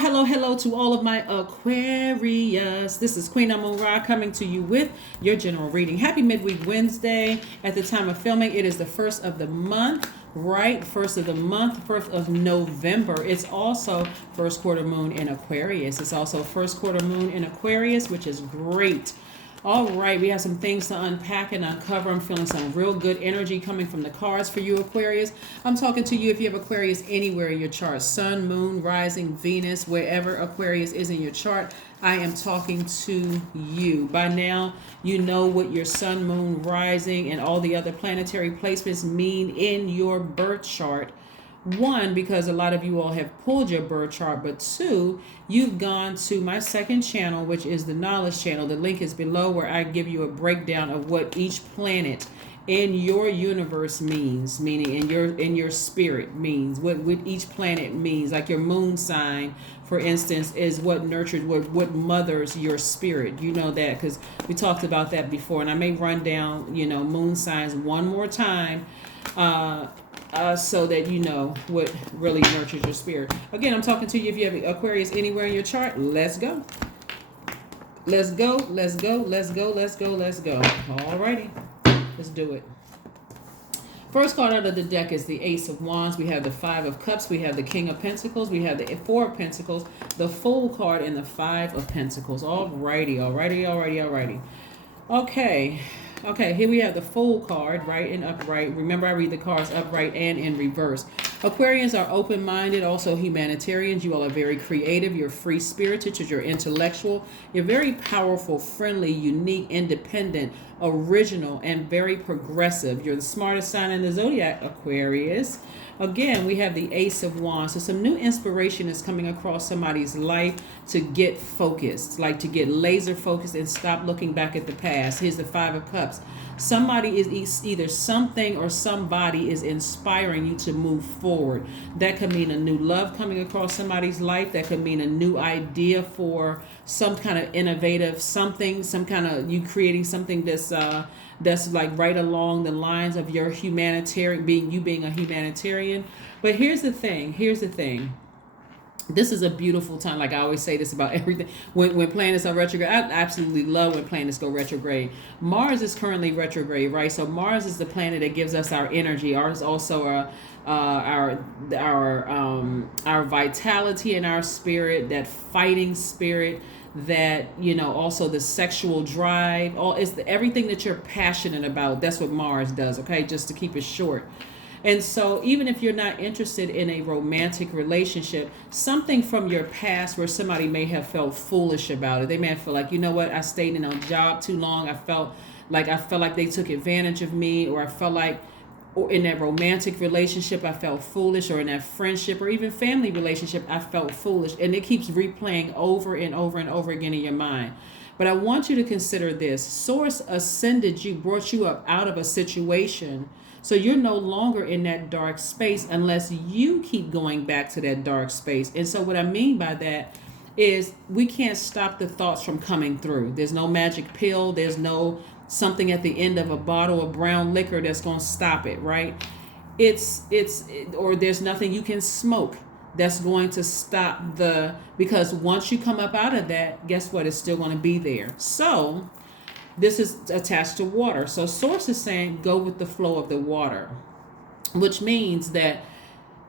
Hello to all of my Aquarius. This is Queen Amun Ra coming to you with your general reading. Happy midweek Wednesday. At the time of filming, it is the first of the month, right? First of the month, 1st of November. It's also first quarter moon in Aquarius. It's also first quarter moon in Aquarius, which is great. All right, we have some things to unpack and uncover. I'm feeling some real good energy coming from the cards for you, Aquarius. I'm talking to you if you have Aquarius anywhere in your chart. Sun, moon, rising, Venus, wherever Aquarius is in your chart, I am talking to you. By now, you know what your sun, moon, rising, and all the other planetary placements mean in your birth chart. One, because a lot of you all have pulled your birth chart, but two, you've gone to my second channel, which is the knowledge channel. The link is below where I give you a breakdown of what each planet in your universe means, meaning in your spirit means, what each planet means. Like your moon sign, for instance, is what nurtured, what mothers your spirit. You know that because we talked about that before, and I may run down, moon signs one more time. So that you know what really nurtures your spirit. Again, I'm talking to you if you have Aquarius anywhere in your chart. Let's go. Let's go. Let's go. Let's go. Let's go. Let's go. Alrighty. Let's do it. First card out of the deck is the Ace of Wands. We have the Five of Cups. We have the King of Pentacles. We have the Four of Pentacles, the Fool card, and the Five of Pentacles. Alrighty. Okay, here we have the Fool card, right and upright. Remember, I read the cards upright and in reverse. Aquarians are open-minded, also humanitarians. You all are very creative. You're free-spirited. You're intellectual. You're very powerful, friendly, unique, independent, original, and very progressive. You're the smartest sign in the Zodiac, Aquarius. Again, we have the Ace of Wands. So some new inspiration is coming across somebody's life to get focused, like to get laser focused and stop looking back at the past. Here's the Five of Cups. Somebody is either something or somebody is inspiring you to move forward. That could mean a new love coming across somebody's life. That could mean a new idea for some kind of innovative something, some kind of you creating something that's like right along the lines of your humanitarian, being a humanitarian. But here's the thing. This is a beautiful time. Like I always say this about everything. When planets are retrograde, I absolutely love when planets go retrograde. Mars is currently retrograde, right? So Mars is the planet that gives us our energy. Ours also our vitality and our spirit, that fighting spirit, that also the sexual drive. Everything that you're passionate about. That's what Mars does. Okay, just to keep it short. And so even if you're not interested in a romantic relationship, something from your past where somebody may have felt foolish about it. They may have felt like, you know what, I stayed in a job too long. I felt like they took advantage of me, or I felt like, or in that romantic relationship, I felt foolish, or in that friendship or even family relationship, I felt foolish. And it keeps replaying over and over and over again in your mind. But I want you to consider this. Source ascended you, brought you up out of a situation. So you're no longer in that dark space unless you keep going back to that dark space. And so what I mean by that is we can't stop the thoughts from coming through. There's no magic pill. There's no something at the end of a bottle of brown liquor that's going to stop it, right? Or there's nothing you can smoke that's going to stop because once you come up out of that, guess what? It's still going to be there. So this is attached to water. So Source is saying go with the flow of the water, which means that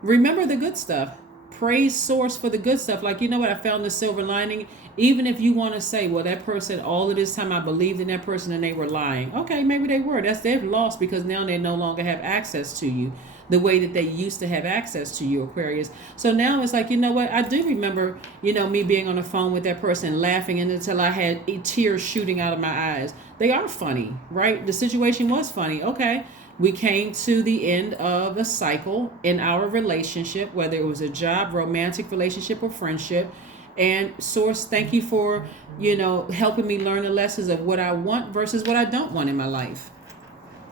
remember the good stuff. Praise Source for the good stuff. Like, you know what? I found the silver lining. Even if you want to say, well, that person, all of this time I believed in that person and they were lying. Okay, maybe they were. They've lost because now they no longer have access to you the way that they used to have access to you, Aquarius. So now it's like, you know what? I do remember, me being on the phone with that person laughing until I had tears shooting out of my eyes. They are funny, right? The situation was funny. Okay. We came to the end of a cycle in our relationship, whether it was a job, romantic relationship, or friendship. And Source, thank you for, helping me learn the lessons of what I want versus what I don't want in my life.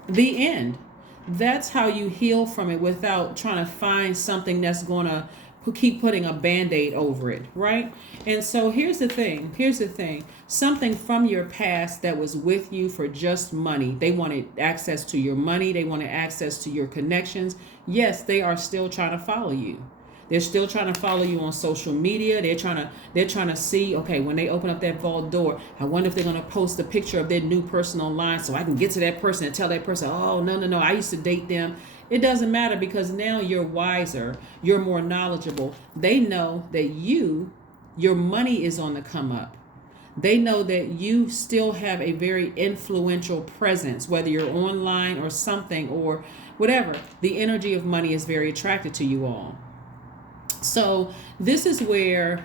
The end. That's how you heal from it without trying to find something that's going to keep putting a Band-Aid over it, right? And so here's the thing. Something from your past that was with you for just money. They wanted access to your money. They wanted access to your connections. Yes, they are still trying to follow you. They're still trying to follow you on social media. They're trying to see, okay, when they open up that vault door, I wonder if they're going to post a picture of their new person online so I can get to that person and tell that person, oh, no, I used to date them. It doesn't matter, because now you're wiser. You're more knowledgeable. They know that your money is on the come up. They know that you still have a very influential presence, whether you're online or something or whatever. The energy of money is very attracted to you all. So this is where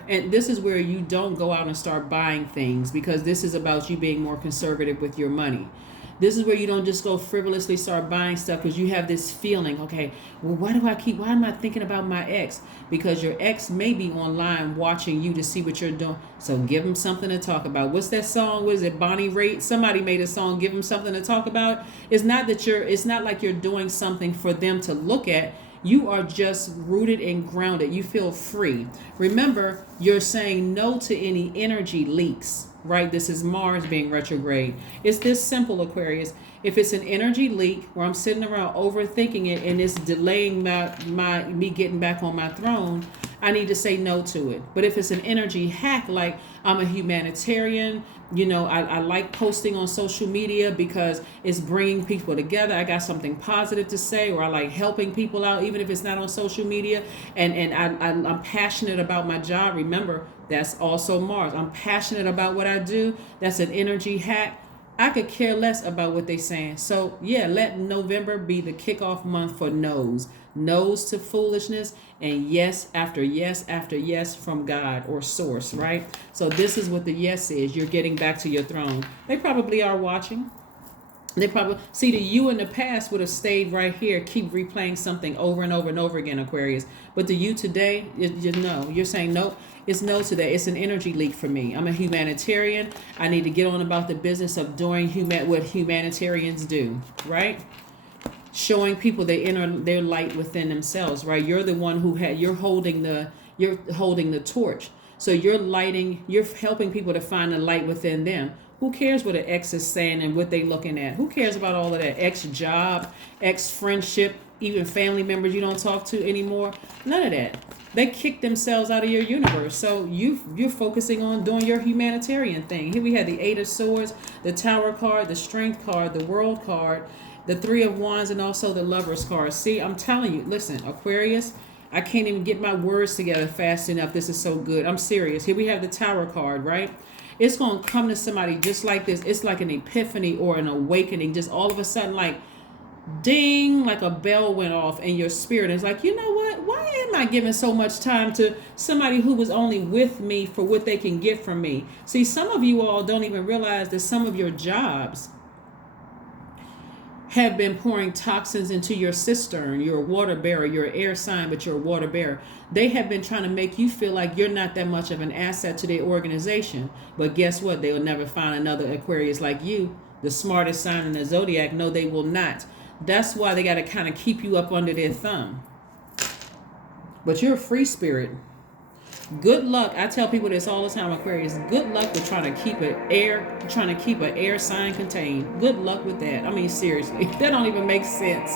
you don't go out and start buying things, because this is about you being more conservative with your money. This is where you don't just go frivolously start buying stuff because you have this feeling, okay, well, why am I thinking about my ex? Because your ex may be online watching you to see what you're doing. So give them something to talk about. What's that song? What is it? Bonnie Raitt? Somebody made a song, give them something to talk about. It's not like you're doing something for them to look at. You are just rooted and grounded. You feel free. Remember, you're saying no to any energy leaks, right? This is Mars being retrograde. It's this simple, Aquarius. If it's an energy leak where I'm sitting around overthinking it and it's delaying me getting back on my throne, I need to say no to it. But if it's an energy hack, like I'm a humanitarian, I like posting on social media because it's bringing people together. I got something positive to say, or I like helping people out, even if it's not on social media. And I'm passionate about my job. Remember, that's also Mars. I'm passionate about what I do. That's an energy hack. I could care less about what they're saying. So yeah, let November be the kickoff month for no's. No's to foolishness, and yes after yes after yes from God or source, right? So this is what the yes is. You're getting back to your throne. They probably are watching. They probably see the you in the past would have stayed right here, keep replaying something over and over and over again, Aquarius. But the you today, you're saying nope. It's no today. It's an energy leak for me. I'm a humanitarian. I need to get on about the business of doing what humanitarians do, right? Showing people their light within themselves, right? You're the one you're holding the torch. So you're helping people to find the light within them. Who cares what an ex is saying and what they looking at? Who cares about all of that? Ex job, ex friendship, even family members you don't talk to anymore? None of that. They kick themselves out of your universe. So you're focusing on doing your humanitarian thing. Here we have the Eight of Swords, the Tower card, the Strength card, the World card, the Three of Wands, and also the Lovers card. See, I'm telling you, listen, Aquarius, I can't even get my words together fast enough. This is so good. I'm serious. Here we have the Tower card, right? It's going to come to somebody just like this. It's like an epiphany or an awakening. Just all of a sudden, like, ding, like a bell went off in your spirit. It's like, you know what? Why am I giving so much time to somebody who was only with me for what they can get from me? See, some of you all don't even realize that some of your jobs have been pouring toxins into your cistern. You're a water bearer. You're an air sign, but you're a water bearer. They have been trying to make you feel like you're not that much of an asset to their organization. But guess what? They will never find another Aquarius like you, the smartest sign in the Zodiac. No, they will not. That's why they got to kind of keep you up under their thumb. But you're a free spirit. Good luck. I tell people this all the time, Aquarius. Good luck with trying to keep an air sign contained. Good luck with that. I mean, seriously, that don't even make sense.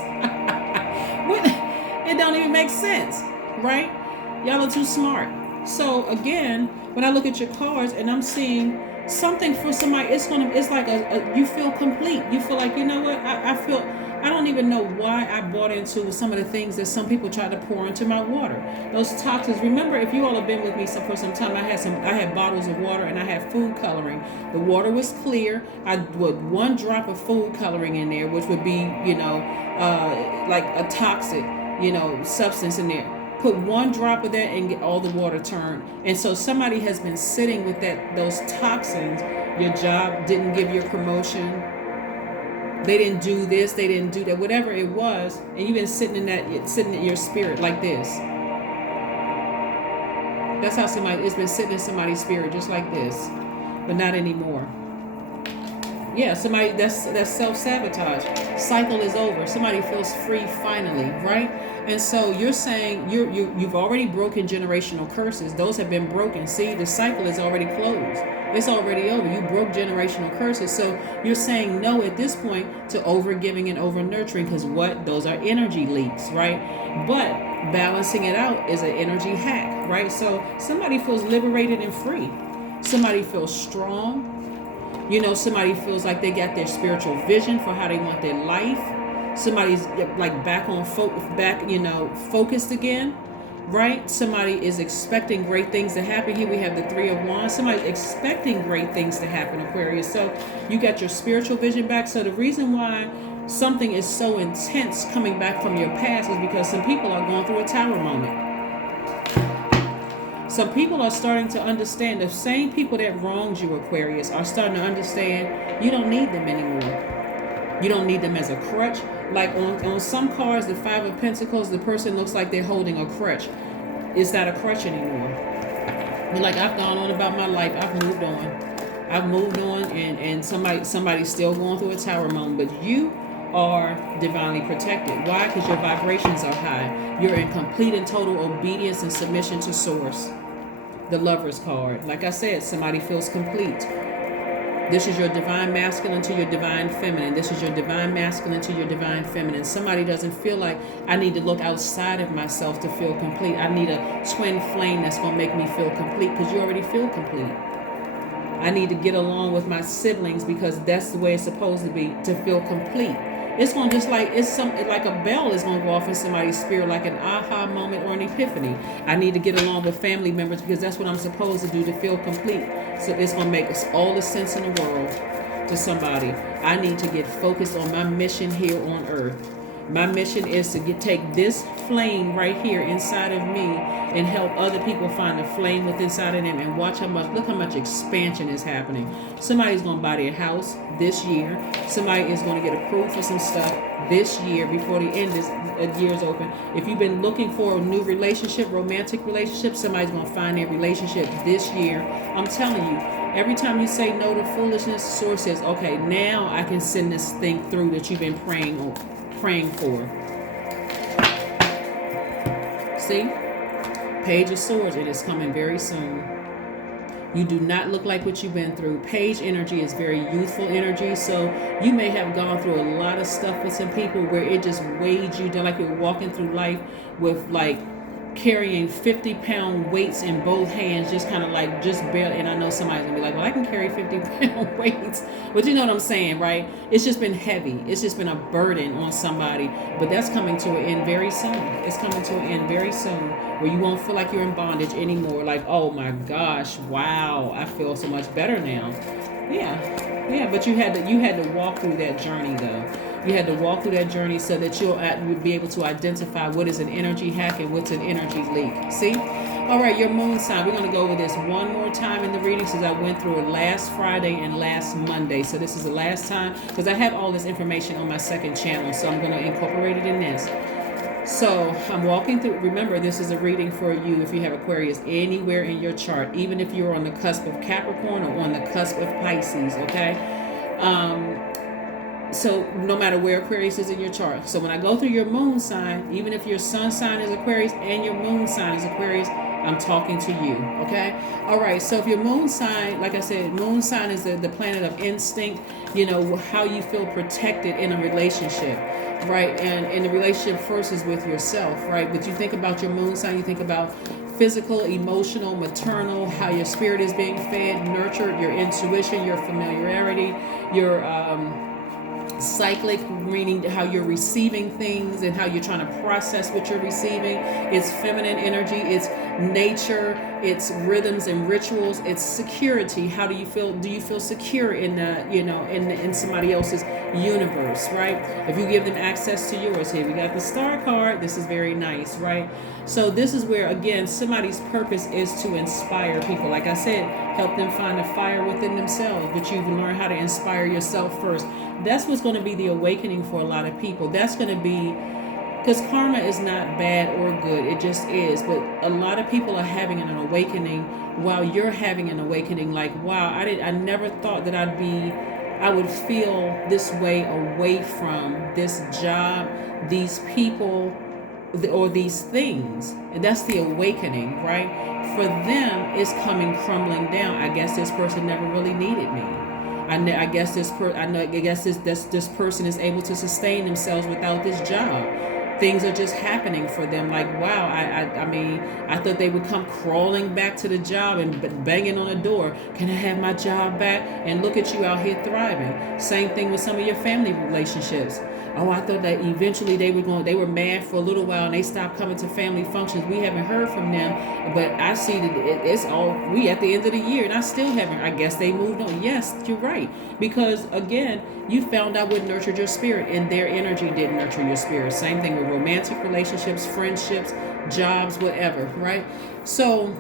It don't even make sense, right? Y'all are too smart. So again, when I look at your cards and I'm seeing something for somebody, it's like you feel complete. You feel like, you know what? I don't even know why I bought into some of the things that some people try to pour into my water. Those toxins. Remember, if you all have been with me for some time, I had bottles of water and I had food coloring. The water was clear. I put 1 drop of food coloring in there, which would be, like a toxic, substance in there. Put 1 drop of that and get all the water turned. And so somebody has been sitting with those toxins. Your job didn't give you a promotion. They didn't do this, they didn't do that, whatever it was, and you've been sitting in your spirit like this. That's how it's been sitting in somebody's spirit just like this, but not anymore. Yeah, somebody that's self-sabotage. Cycle is over. Somebody feels free finally, right? And so you're saying you've already broken generational curses. Those have been broken. See, the cycle is already closed. It's already over. You broke generational curses. So you're saying no at this point to over giving and over nurturing, because those are energy leaks, right? But Balancing it out is an energy hack, right? So somebody feels liberated and free. Somebody feels strong. Somebody feels like they got their spiritual vision for how they want their life. Somebody's like back on focused again, right? Somebody is expecting great things to happen. Here we have the Three of Wands. Somebody's expecting great things to happen, Aquarius. So you got your spiritual vision back. So the reason why something is so intense coming back from your past is because some people are going through a tower moment. Some people are starting to understand, the same people that wronged you, Aquarius, are starting to understand you don't need them anymore. You don't need them as a crutch. Like on some cards, the Five of Pentacles, the person looks like they're holding a crutch. It's not a crutch anymore. You're like, I've gone on about my life. I've moved on. And somebody's still going through a tower moment. But you are divinely protected. Why? Because your vibrations are high. You're in complete and total obedience and submission to Source. The Lover's card. Like I said, somebody feels complete. This is your divine masculine to your divine feminine. This is your divine masculine to your divine feminine. Somebody doesn't feel like I need to look outside of myself to feel complete. I need a twin flame that's going to make me feel complete, because you already feel complete. I need to get along with my siblings because that's the way it's supposed to be to feel complete. It's going to just like, like a bell is going to go off in somebody's spirit, like an aha moment or an epiphany. I need to get along with family members because that's what I'm supposed to do to feel complete. So it's going to make all the sense in the world to somebody. I need to get focused on my mission here on earth. My mission is to take this flame right here inside of me and help other people find the flame within inside of them, and look how much expansion is happening. Somebody's going to buy their house this year. Somebody is going to get approved for some stuff this year before the end of the year is open. If you've been looking for a new relationship, romantic relationship, somebody's going to find their relationship this year. I'm telling you, every time you say no to foolishness, Source says, okay, now I can send this thing through that you've been praying for. See? Page of Swords, it is coming very soon. You do not look like what you've been through. Page energy is very youthful energy, so you may have gone through a lot of stuff with some people where it just weighed you down, like you're walking through life with like carrying 50-pound weights in both hands, just kind of like just barely. And I know somebody's gonna be like, well, I can carry 50-pound weights, but you know what I'm saying, right? It's just been heavy. It's just been a burden on somebody, but that's coming to an end very soon. It's coming to an end very soon, where you won't feel like you're in bondage anymore. Like, oh my gosh, wow, I feel so much better now. Yeah, but you had to walk through that journey though. You had to walk through that journey so that you'll be able to identify what is an energy hack and what's an energy leak. See? All right, your moon sign. We're going to go over this one more time in the reading, since I went through it last Friday and last Monday. So this is the last time, because I have all this information on my second channel, so I'm going to incorporate it in this. So I'm walking through. Remember, this is a reading for you if you have Aquarius anywhere in your chart, even if you're on the cusp of Capricorn or on the cusp of Pisces, okay? So no matter where Aquarius is in your chart. So when I go through your moon sign, even if your sun sign is Aquarius and your moon sign is Aquarius, I'm talking to you, okay? All right, so if your moon sign, like I said, moon sign is the planet of instinct, how you feel protected in a relationship, right? And the relationship first is with yourself, right? But you think about your moon sign, you think about physical, emotional, maternal, how your spirit is being fed, nurtured, your intuition, your familiarity, your cyclic, meaning how you're receiving things and how you're trying to process what you're receiving. It's feminine energy, it's nature, it's rhythms and rituals, it's security. How do you feel? Do you feel secure in in somebody else's universe, right? If you give them access to yours. Here we got the star card. This is very nice, right? So this is where, again, somebody's purpose is to inspire people. Like I said, help them find a fire within themselves, but you've learned how to inspire yourself first. That's what's going to be the awakening for a lot of people. That's going to be, because karma is not bad or good, it just is. But a lot of people are having an awakening while you're having an awakening. Like, wow, I never thought that I would feel this way away from this job, these people, or these things. And that's the awakening, right? For them, it's coming crumbling down. I guess this person never really needed me. I guess this person is able to sustain themselves without this job. things are just happening for them. Like, wow, I mean, I thought they would come crawling back to the job and banging on the door. Can I have my job back? And look at you out here thriving. Same thing with some of your family relationships. Oh, I thought that eventually they were mad for a little while and they stopped coming to family functions. We haven't heard from them, but I see that it's all, we at the end of the year and I still haven't. I guess they moved on. Yes, you're right. Because again, you found out what nurtured your spirit and their energy did nurture your spirit. Same thing with romantic relationships, friendships, jobs, whatever, right? So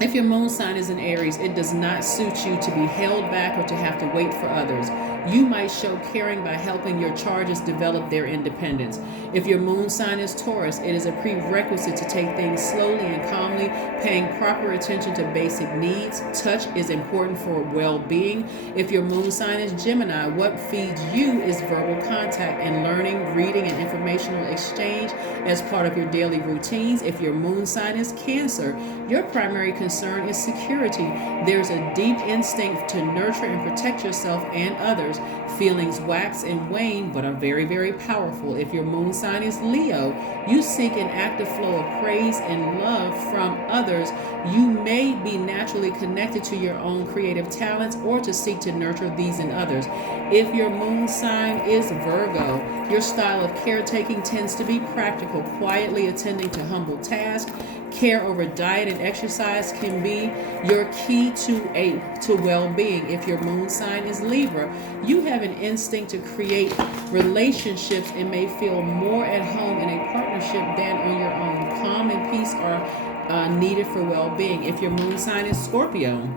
if your moon sign is in Aries, it does not suit you to be held back or to have to wait for others. You might show caring by helping your charges develop their independence. If your moon sign is Taurus, it is a prerequisite to take things slowly and calmly, paying proper attention to basic needs. Touch is important for well-being. If your moon sign is Gemini, what feeds you is verbal contact and learning, reading, and informational exchange as part of your daily routines. If your moon sign is Cancer, your primary concern is security. There's a deep instinct to nurture and protect yourself and others. Feelings wax and wane, but are very, very powerful. If your moon sign is Leo, you seek an active flow of praise and love from others. You may be naturally connected to your own creative talents or to seek to nurture these in others. If your moon sign is Virgo, your style of caretaking tends to be practical, quietly attending to humble tasks. Care over diet and exercise can be your key to well-being. If your moon sign is Libra, you have an instinct to create relationships and may feel more at home in a partnership than on your own. Calm and peace are needed for well-being. If your moon sign is Scorpio,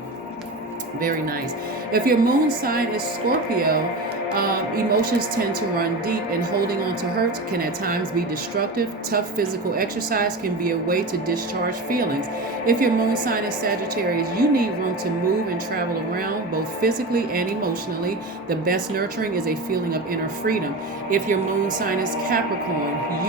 very nice. If your moon sign is Scorpio, emotions tend to run deep, and holding on to hurt can at times be destructive. Tough physical exercise can be a way to discharge feelings. If your moon sign is Sagittarius, you need room to move and travel around, both physically and emotionally. The best nurturing is a feeling of inner freedom. If your moon sign is Capricorn,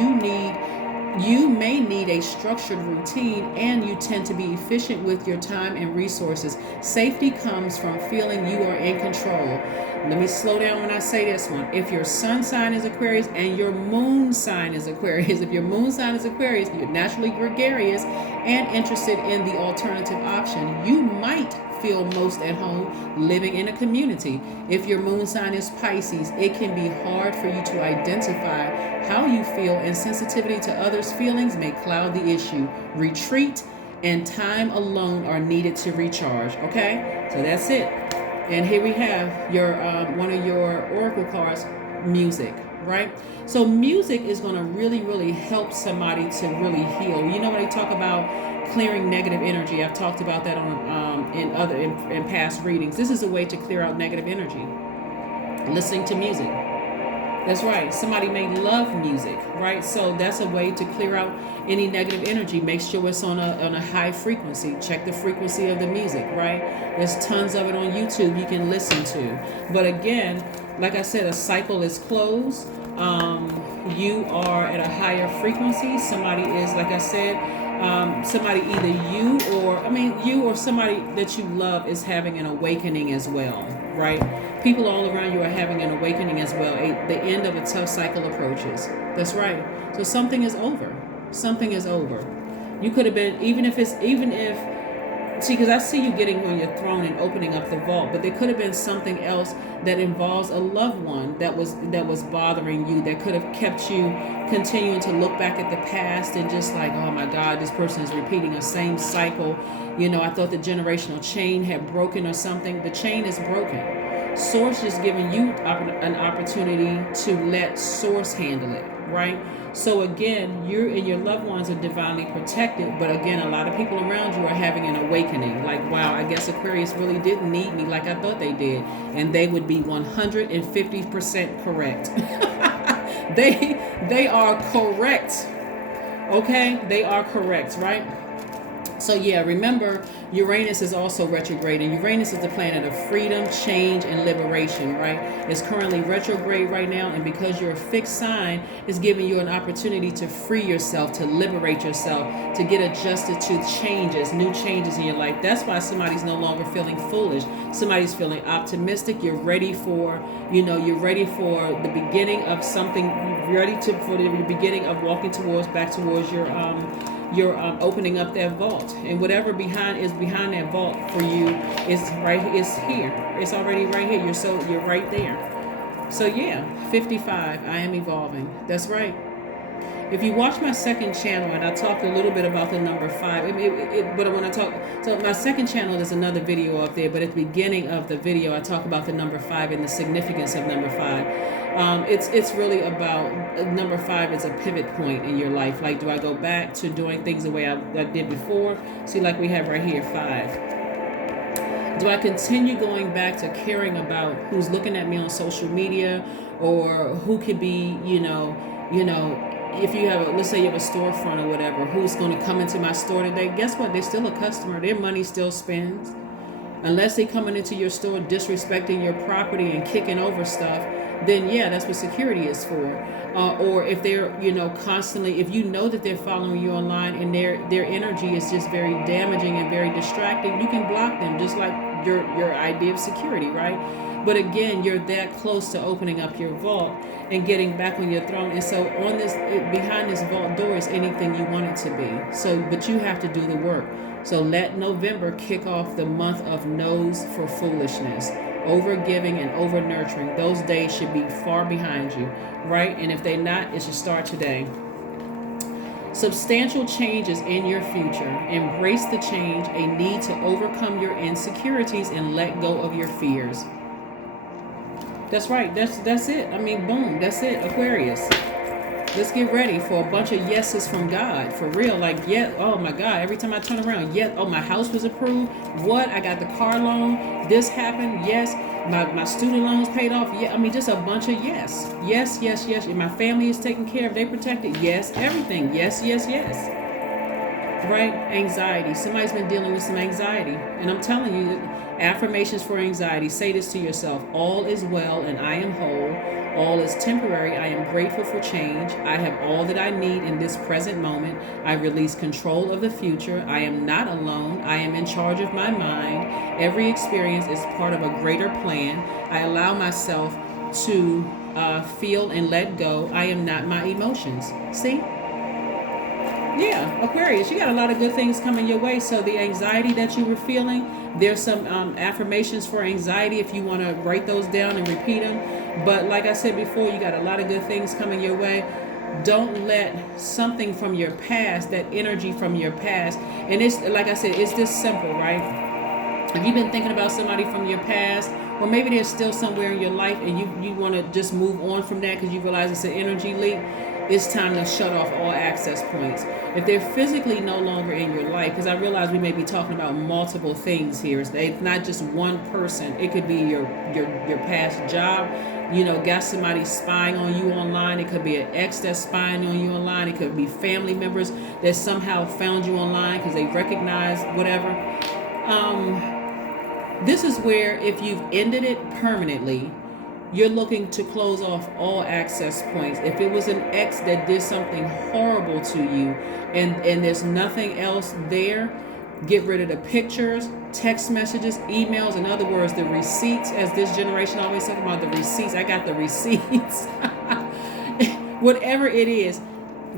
you may need a structured routine, and you tend to be efficient with your time and resources. Safety comes from feeling you are in control. Let me slow down when I say this one. If your sun sign is Aquarius and your moon sign is Aquarius, if your moon sign is Aquarius, you're naturally gregarious and interested in the alternative option. You might feel most at home living in a community. If your moon sign is Pisces, it can be hard for you to identify how you feel, and sensitivity to others' feelings may cloud the issue. Retreat and time alone are needed to recharge. Okay, so that's it. And here we have your one of your oracle cards, music, right? So music is going to really, really help somebody to really heal. You know, when they talk about clearing negative energy, I've talked about that on in past readings. This is a way to clear out negative energy. Listening to music. That's right. Somebody may love music, right? So that's a way to clear out any negative energy. Make sure it's on a high frequency. Check the frequency of the music, right? There's tons of it on YouTube you can listen to. But again, like I said, a cycle is closed. You are at a higher frequency. Somebody is, like I said, somebody either you or somebody that you love is having an awakening as well, right? People all around you are having an awakening as well. The end of a tough cycle approaches. That's right. So something is over. Something is over. You could have been, even if, see, because I see you getting on your throne and opening up the vault, but there could have been something else that involves a loved one that was bothering you, that could have kept you continuing to look back at the past and just like, oh my God, this person is repeating the same cycle. You know, I thought the generational chain had broken or something. The chain is broken. Source is giving you an opportunity to let Source handle it, right? So again, you and your loved ones are divinely protected, but again, a lot of people around you are having an awakening. Like, wow, I guess Aquarius really didn't need me like I thought they did. And they would be 150% correct. They are correct. Okay? They are correct, right? So yeah, remember, Uranus is also retrograde, and Uranus is the planet of freedom, change, and liberation, right? It's currently retrograde right now, and because you're a fixed sign, it's giving you an opportunity to free yourself, to liberate yourself, to get adjusted to changes, new changes in your life. That's why somebody's no longer feeling foolish. Somebody's feeling optimistic. You're ready for, you're ready for the beginning of something. You're ready for the beginning of walking back towards your opening up that vault, and whatever behind that vault for you is here. It's already right here. You're right there. So yeah, 55. I am evolving. That's right. If you watch my second channel, and I talked a little bit about the number 5, but when I talk, so my second channel, there's another video up there, but at the beginning of the video, I talk about the number 5 and the significance of number 5. It's really about number 5 is a pivot point in your life. Like, do I go back to doing things the way I did before? See, like we have right here, 5. Do I continue going back to caring about who's looking at me on social media, or who could be, if you have let's say you have a storefront or whatever, who's going to come into my store today? Guess what? They're still a customer. Their money still spends. Unless they're coming into your store disrespecting your property and kicking over stuff, then yeah, that's what security is for. Or if they're, constantly, if you know that they're following you online and their energy is just very damaging and very distracting, you can block them, just like your idea of security, right? But again, you're that close to opening up your vault and getting back on your throne. And so behind this vault door is anything you want it to be. So, but you have to do the work. So let November kick off the month of no's for foolishness. Over giving and over nurturing. Those days should be far behind you, right? And if they're not, it should start today. Substantial changes in your future. Embrace the change, a need to overcome your insecurities and let go of your fears. That's right. That's it. I mean, boom. That's it. Aquarius. Let's get ready for a bunch of yeses from God. For real. Like, yeah. Oh, my God. Every time I turn around, yeah. Oh, my house was approved. What? I got the car loan. This happened. Yes. My student loans paid off. Yeah. I mean, just a bunch of yes. Yes, yes, yes. And my family is taken care of. They protected. Yes. Everything. Yes, yes, yes. Right? Anxiety. Somebody's been dealing with some anxiety. And I'm telling you, affirmations for anxiety. Say this to yourself. All is well and I am whole. All is temporary. I am grateful for change. I have all that I need in this present moment. I release control of the future. I am not alone. I am in charge of my mind. Every experience is part of a greater plan. I allow myself to feel and let go. I am not my emotions. See? Yeah, Aquarius, you got a lot of good things coming your way. So the anxiety that you were feeling, there's some affirmations for anxiety if you want to write those down and repeat them. But like I said before, you got a lot of good things coming your way. Don't let something from your past, that energy from your past, and it's like I said, it's this simple, right? If you've been thinking about somebody from your past, or maybe they're still somewhere in your life and you want to just move on from that because you realize it's an energy leak, it's time to shut off all access points. If they're physically no longer in your life, because I realize we may be talking about multiple things here. It's not just one person. It could be your past job. Got somebody spying on you online. It could be an ex that's spying on you online. It could be family members that somehow found you online because they recognize whatever. This is where if you've ended it permanently, you're looking to close off all access points. If it was an ex that did something horrible to you and there's nothing else there, get rid of the pictures, text messages, emails. In other words, the receipts, as this generation always talk about the receipts. I got the receipts. Whatever it is,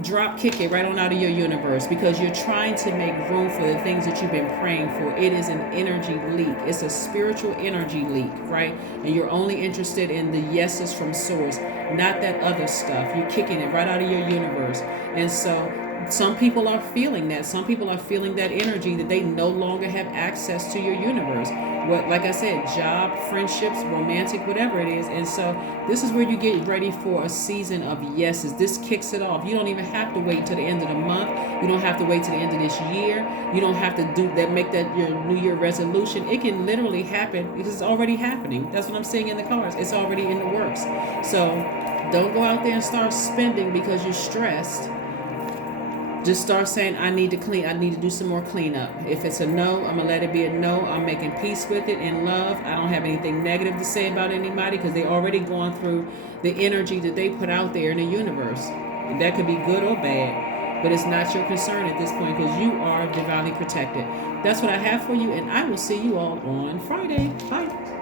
drop kick it right on out of your universe, because you're trying to make room for the things that you've been praying for. It is an energy leak. It's a spiritual energy leak, right? And you're only interested in the yeses from source, not that other stuff. You're kicking it right out of your universe. And so some people are feeling that. Some people are feeling that energy that they no longer have access to your universe. What, like I said, job, friendships, romantic, whatever it is. And so this is where you get ready for a season of yeses. This kicks it off. You don't even have to wait till the end of the month. You don't have to wait till the end of this year. You don't have to do that, make that your New Year resolution. It can literally happen because it's already happening. That's what I'm seeing in the cards. It's already in the works. So don't go out there and start spending because you're stressed. Just start saying, I need to clean. I need to do some more cleanup. If it's a no, I'm going to let it be a no. I'm making peace with it in love. I don't have anything negative to say about anybody because they already gone through the energy that they put out there in the universe. That could be good or bad, but it's not your concern at this point because you are divinely protected. That's what I have for you, and I will see you all on Friday. Bye.